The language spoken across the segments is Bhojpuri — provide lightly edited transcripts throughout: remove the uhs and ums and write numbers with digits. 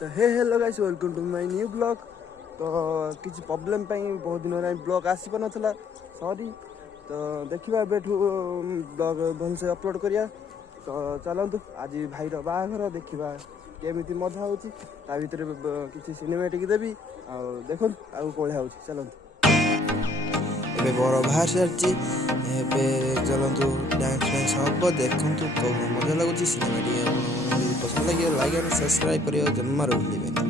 तो हेलो गाइस वेलकम टू माय न्यू ब्लॉग। तो किसी प्रॉब्लम बहुत दिन है ब्लॉग आसी पार नाला सॉरी। तो देखा एबेठू ब्लॉग भल से अपलोड करिया। तो चलतु आज भाईर बाहाघर देखा केमी मजा हो भितर किसी सिनेमेटिक देवी देख कौन हो चलतु ए बर बाहर सारी चलतु डांस फैंस हम देखु कौन मजा लगुच सिनेमेटिक पसंद लगे लाइक एंड सब्सक्राइब करियो जमार भूलिबेनी।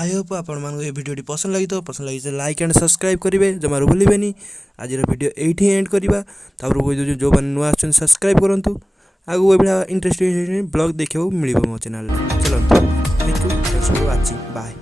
आई होप आपण ये वीडियो पसंद लगी लाइक एंड सब्सक्राइब करेंगे जमार भूलें। आज वीडियो ये एंड करवा जो मैंने नुआ सब्सक्राइब करूँ आगू ये इंटरेस्टिंग ब्लॉग देखा मिल मो चैनल चलते थैंक यू वाचिंग बाय।